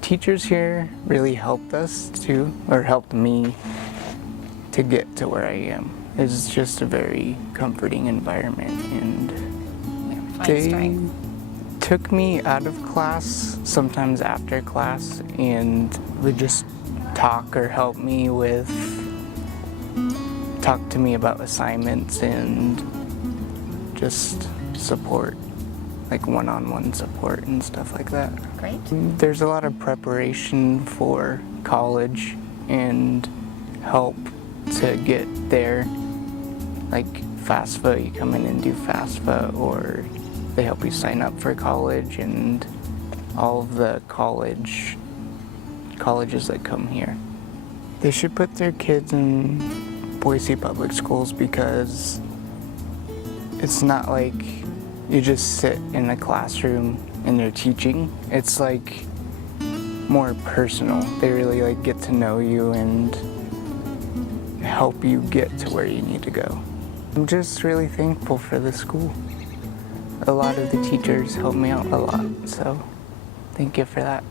Teachers here really helped us too, or helped me to get to where I am. It's just a very comforting environment, and they took me out of class sometimes after class and would just talk or help me with, talk to me about assignments and just support, like one-on-one support and stuff like that. Great. There's a lot of preparation for college and help to get there, like FAFSA, you come in and do FAFSA, or they help you sign up for college and all of the colleges that come here. They should put their kids in Boise public schools because it's not like you just sit in a classroom and you're teaching. It's like more personal. They really like get to know you and help you get to where you need to go. I'm just really thankful for the school. A lot of the teachers helped me out a lot, so thank you for that.